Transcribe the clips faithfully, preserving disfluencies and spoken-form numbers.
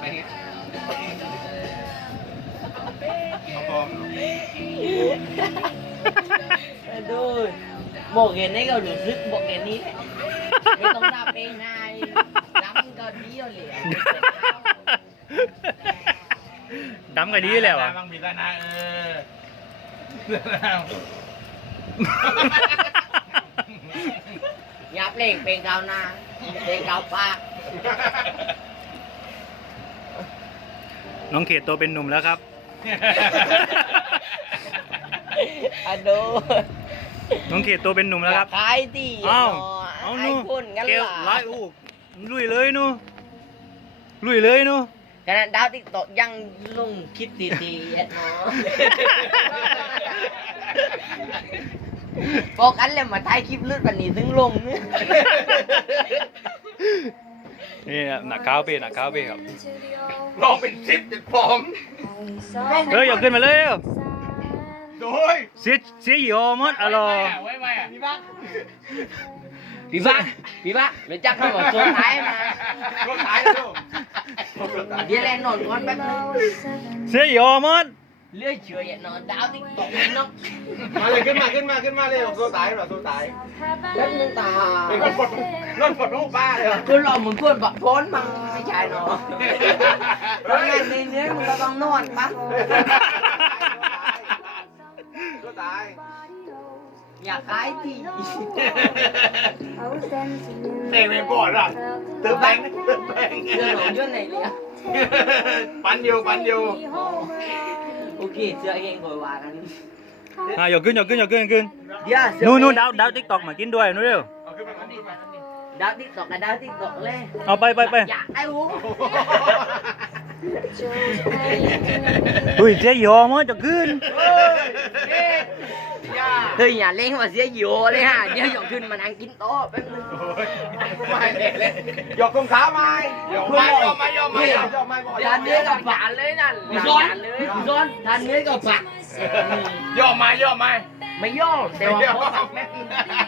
อะไรเงี้ยดูบอกเห็นนี่ก็รู้สึกบอกเห็นนี้แหละไม่ต้องทำเองไงดำก็ดีเลยดำก็ดีแล้วอ่ะบางมีแล้วนะเออยับเล่งเป็นกาวนาเป็นกาวปากน้องเขตโตเป็นหนุ่มแล้วครับอะดูน้องเขตโตเป็นหนุ่มแล้วครับขายดีอ้าวเอาเอาไอ้นู่คนกันเกลล่ะไล่อูลุยเลยนู่ลุยเลยนู่ขณะดาวติ๊กตอกยังลงคลิปดีๆเอ็ดเนาะบอกกันเลยมาถ่ายคลิปลืดวันนี้ถึงลงเนี่ยนี่หนักข้าวเป้หนักข้าวเป้ครับลองเป็นซิปเป็นฟอมเฮ้ยอย่าขึ้นมาเลยโดยเสียเสียหยอมดอะรอไว้ไว้อะพี่บ้าพี่บ้าพี่บ้าเดี๋ยวจักเข้ามาโซนท้ายมารถท้ายแล้วเดี๋ยวแลนนอนก่อนแป๊บนึงเสียหยอมดเลื่อยเฉยนอนดาวติ๊กตอกเนาะมาเลยขึ้นมาขึ้นมาขึ้นมาเลยโซ่ตายหรอโซ่ตายแป๊บนึงตาเป็นคนปลดรถปลดลูกป้าเลยคือเราเหมือนเพื่อนบักพ้นมังไม่ใช่เนาะเพราะงั้นในเนื้อมึงก็ต้องนอนปะโซ่ตายอยากขายที่เตะไปก่อนอ่ะเติมแบงค์เติมแบงค์เสื้อหนูยื่นไหนเนี่ยปันอยู่ปันอยู่โอเคเสื้อเองก่อนว่ากันอ่ะอย่าขึ้นอย่าขึ้นอย่าขึ้นอย่าขึ้นเดี๋ยวเสื้อนู่นนู่นดาวดาวติ๊กตอกมากินด้วยนู่นเร็วเอาขึ้นมาขึ้นมาดาวติ๊กตอกกับดาวติ๊กตอกเลยเอาไปไปไปอยากได้หูเฮ้ยเสียหยอมดจะขึ้นเฮ้ยอย่าเล่นมาเสียอยู่เลยฮะเดี๋ยวหยอกขึ้นมานั่งกินโต๊ะแป๊บนึงไม่เลยเลยหยอกตรงขาไม้หยอกไม้หยอกไม้หยอกไม้หยอกไม้บอกทานเนื้อกับผักเลยนั่นซ้อนซ้อนทานเนื้อกับผักหยอกไม้หยอกไม้ไม่ย่อแต่ว่าพอผักแม่กิน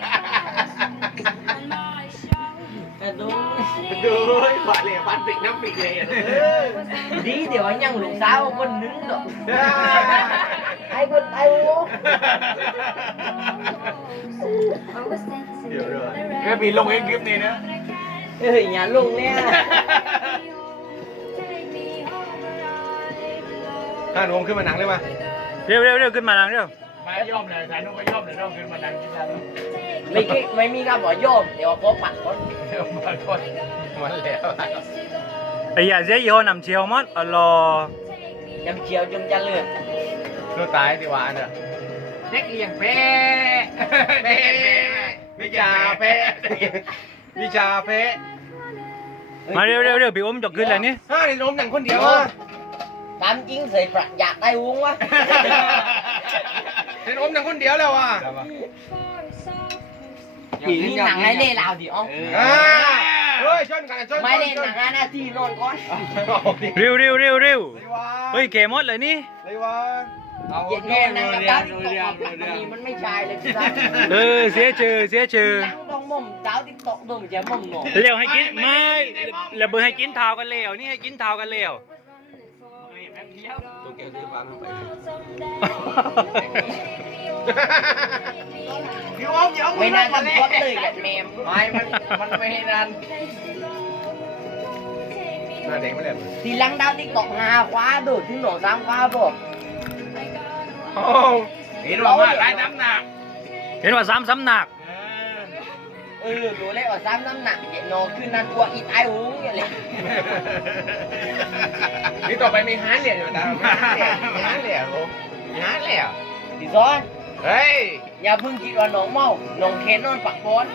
แต่ดูดูขวาเลยปันปิกน้ำปิกเลยดีเดี๋ยวยังลูกสาวคนนึงดอกไอ้คนไอ้โว้เดี๋ยวเลยแค่ปีลงเองคลิปนี้นะเฮ้ยอย่าลงเนี่ยถ้าหนูขึ้นมาหนังเลยมาเร็วเร็วเร็วขึ้นมาลังเร็วมาย่อมเลยสายนุ่งก็ย่อมเลยต้องขึ้นมาดังกินแล้วไม่คิดไม่มีคำบอกโยมเดี๋ยวพอปักคนเดี๋ยวมาก่อนมันแล้วไอ้ยาเสียหยอนำเชียวมดอะรอยำเชียวจมจะเลือดดูตายดีกว่าเนี่ยเด็กเลี้ยงเป๊ะเป๊ะวิชาเป๊ะวิชาเป๊ะมาเร็วเร็วเร็วพี่อมจะขึ้นแล้วนี่ฮ่าในล้มอย่างคนเดียวอ่ะตามจริงใส่ประหยัดได้วุ้งวะในล้มอย่างคนเดียวแล้วอ่ะผีนี่หนังให้เล่ลาวดิอ๋ออ่าเฮ้ยชนกันชนไม่เล่นหนังหน้าที่นอนก่อนเร็วเร็วเร็วเร็วเลยวะเฮ้ยเกมมดเลยนี่เลยวะเอาเย็นแน่นั่งกับดาวติ๊กตอกนี่มันไม่ใช่เลยพี่ครับเออเสียเชื่อเสียเชื่อนั่งต้องม่อมดาวติ๊กตอกต้องจะม่อมหนอเร็วให้กินไม่แล้วเบอร์ให้กินเท้ากันเร็วนี่ให้กินเท้ากันเร็วตัวแกซื้อบ้านไปพี่อ้อมอย่าไม่น่าทำช็อตเลยกับแมมไม่มันมันไม่ให้นันหน้าเด็กไม่เล่นทีหลังดาวติ๊กตอกงาคว้าโดดถึงหนองสามคว้าบอกโอ้เห็นว่ามาได้น้ำหนักเห็นว่าซ้ำซ้ำหนักเออรู้เลยว่าซ้ำน้ำหนักเย็นนอคือนันตัวอีไอหุ้งอย่างเลยนี่ต่อไปมีฮาร์ดเหรียญอยู่นะมีฮาร์ดเหรียญผมมีฮาร์ดเหรียญพี่ซ้อนเฮ้ยอย่าเพิ่งคิดว่าน้องเมาน้องเคนนอนปักบอล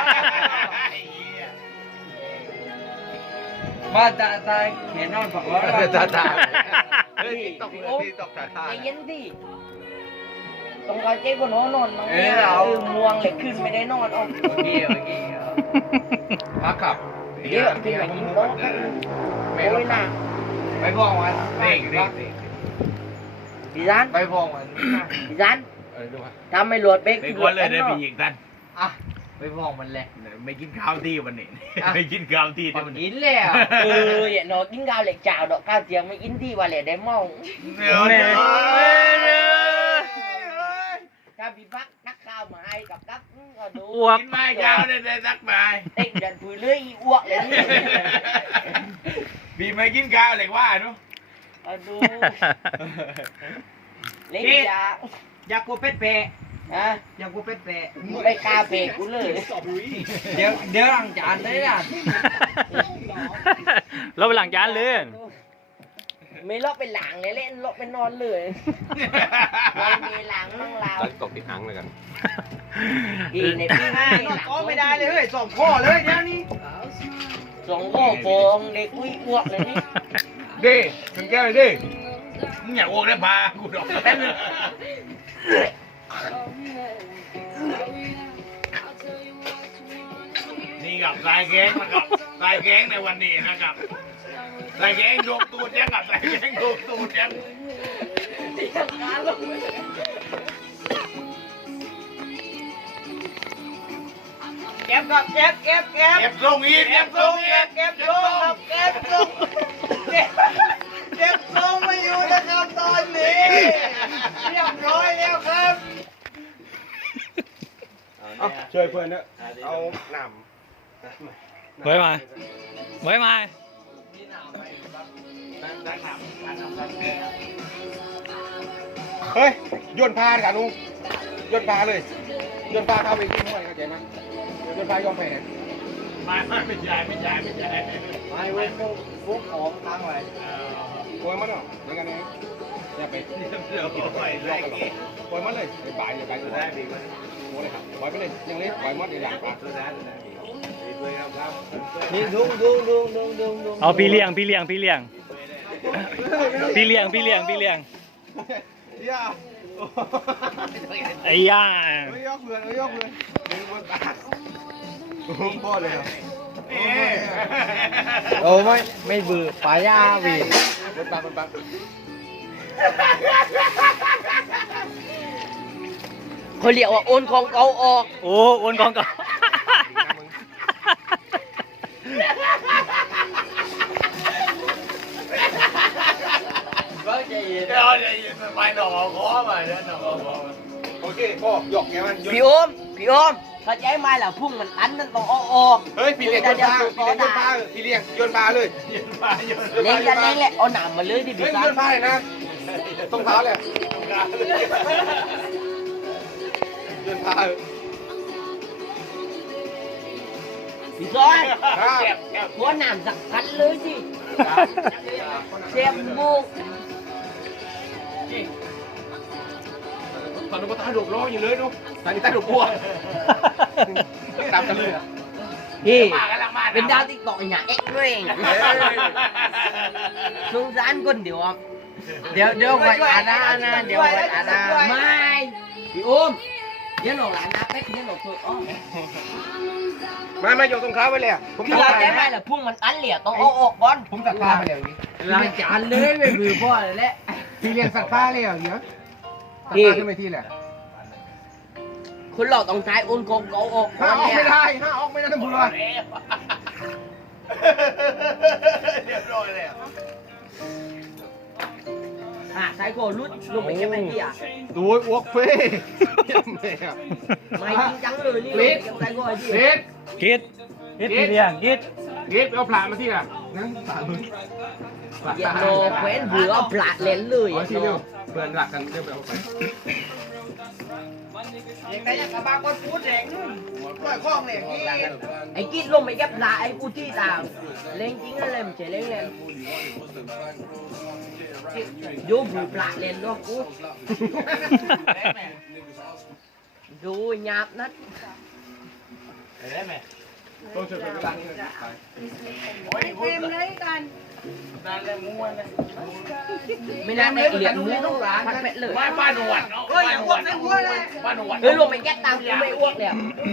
มาตาตาเขียนนอนฝักว่าตาตาเฮ้ยตกเลยตกตาตาใจเย็นดิต้องการเจ๊บนหัวนอนมั้งเนี่ยเออม่วงเลยขึ้นไม่ได้นอนอ๋อเมื่อกี้เมื่อกี้พักขับเดี๋ยวขึ้นมากินโต๊ะไม่รู้นะไปพ้องวันเด็กเด็กพี่ซันไปพ้องวันพี่ซันเออดูฮะทำไม่หลวดเบ๊กไปคนเลยได้ไปยิงกันอ่ะไปมองมันแหละไม่กินข้าวที่วันนี้ไม่กินข้าวที่ปัที่กวันกินี้นแล้วเอออย่านอนกินข้าวเหล็กจ่าวดอกข้าวเจียงไม่กินที่ว่าแหละได้มองเนื้อแม่เนื้อถ้าพี่พักนักข่าวมาให้กับนักก็ดูอ้วกกินไม่ยาวได้ได้สักใบเต็งเดินผือเลื่อยอีอ้วกเลยนี่บีไม่กินข้าวเลยว่านุ๊เอาดูเล็กจ้าอยากกูเป็ดเปะฮะอยากกูเป็ดเปะไม่กล้าเบรกกูเลยเดี๋ยวเดี๋ยวหลังจานได้ละเราไปหลังจานเลยไม่เลาะไปหลังเลยเล่นเลาะไปนอนเลยไม่มีหลังมั่งเราตกติดหังเลยกันดีในพี่ให้นอนโต๊ะไม่ได้เลยเฮ้ยสองข้อเลยเดี๋ยวนี้สองข้อโฟงเด็กอุ้ยอ้วกเลยนี่ดิถึงแก้วเลยดิมึงอยากอ้วกได้พากูดอกแป๊บนึงนี่กับสายแก๊งนะครับสายแก๊งในวันนี้นะครับสายแก๊งโดนตูดยังกับสายแก๊งโดนตูดยังเก็บกับเก็บเก็บเก็บเก็บทรงอีกเก็บทรงอีกเก็บทรงเก็บทรงเก็บเก็บทรงมาอยู่นะครับตอนนี้เรียบร้อยแล้วครับช่วยเพื่อนเนอะเอาหนไว้มาไว้มาเฮ้ยโยนพากันลุงโยนพาเลยโยนพาเข้าไปกินด้วยเข้าใจไหมโยนพายอมแพ้ไม่ไม่ไม่ใช่ไม่ใช่ไม่ใช่ไม่เว้ยฟุกของทางไว้โวยมันเนาะเหมือนกันเองอย่าไปเดี๋ยวปล่อยไล่กินโวยมันเลยไปบ่ายอย่าไปตัวได้ดีมันโวยเลยครับปล่อยไปเลยยังเล็กปล่อยมันในหลังปลานี่ดุงดุงดุงดุงดุงดุงเอาพี่เลี้ยงพี่เลี้ยงพี่เลี้ยงพี่เลี้ยงพี่เลี้ยงพี่เลี้ยงย่าไอ้ย่าไม่ยกเพื่อนไม่ยกเพื่อนดึงบนตาผมพ่อเลยโอ้ไม่ไม่เบื่อปลายาวีบนปากบนปากเขาเรียกว่าโอนของเก่าออกโอ้โอนกองก่อนก็จะเย็นเดี๋ยวจะยินไปหนอคอมาเดี๋ยวหนอคอโอเคพ่อหยอกไงมันพี่โอมพี่โอมเข้าใจไหมล่ะพุ่งมันอันมันต้องเอาออกเฮ้ยพี่เลี้ยงโยนปลาพี่เลี้ยงโยนปลาพี่เลี้ยงโยนปลาเลยยินไปยินเล่นกันเล่นแหละเอาหนามมาเลยดิเฮ้พี่ยซัโยนนปลาเลยนะต้องเท้าเลยโยนปลาพี่ซ้อนครับหัวหนามสักพันเลยสิเจ็บบุกตอนนี้ก็ตาดุร้องอยู่เลยนุ๊กตอนนี้ตาดุบัวตามกันเลยพี่มากันละมาเป็นดาวติ๊กต็อกอย่างเอ็กซ์ด้วยเองสงสารคนเดียวอ่ะเดี๋ยวเดี๋ยวไว้อาณานะเดี๋ยวไว้อาณาไม่พี่โอมเดี๋ยวหนูหลานนะเป๊กเดี๋ยวหนูตัวอ้อมมามาโยนตรงเท้าไว้เลยผมพี่ตัดเข้าใจไหมล่ะพุ่งมันอันเหลี่ยต้องเอาออกก่อนผมตัดปลาไปเลยนี้หลังจานเลยไม่เบื่อพ่อเลยแหละพี่เลี้ยงสัตว์ปลาเลยเหรอเหี้ยสัตว์พี่ปลาขึ้นไปที่แหละคุณเราต้องใช้โอนของเก่าออกก่ห้าอนออกเนี่ไม่ยได้ห้าออกไม่ได้ทั้งหมดเลยเรียบร้อยแล้วอ่ะใช้โกรุดลงไปแค่ไม่กี่อ่ะตัวอ้วกเฟ้ไม่ครับไม่จริงจังเลยนี่ใช้โกไอ้ที่เด็ดกิดกิดพี่เลี้ยงกิดเด็ดเอาปลามาที่น่ะนั่งตามึงอย่าโนเว้นเบื่อปลาเลนเลยอ๋อที่เร็วเพื่อนหลักกันเรียบร้อยไปยังไงยังกระบะคนพูดเองปล่อยข้องเลยพี่ไอ้กิ๊ดลงไปแค่ปลาไอ้กูที่ตามเล่นจริงอะไรมันเฉยเล่นเลยโยบูปลาเลนด้วยกูดูหยาบนัดได้ไหมต้องช่วยกันล้างนี่เลยโอ้ยเต็มเลยกันนั่นเลยม้วนเลยไม่น่าได้เหรียญมูพัดเป็ดเลยบ้านบ้านหนวดเอ้ยอย่าอ้วกใส่หัวเลยบ้านหนวดเฮ้ยลงไปแก้ตามกูไม่อ้วกเลย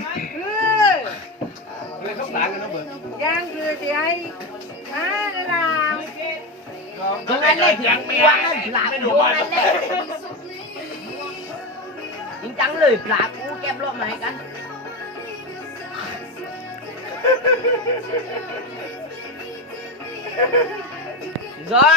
เลยต้องล้างกันนะเบิร์ดย่างคือที่ให้ฮะลาตรงนั้นเลยถึงวางนั่นปลาตรงนั้นเลยจริงจังเลยปลากูแก้มรอบไหนกัน rồi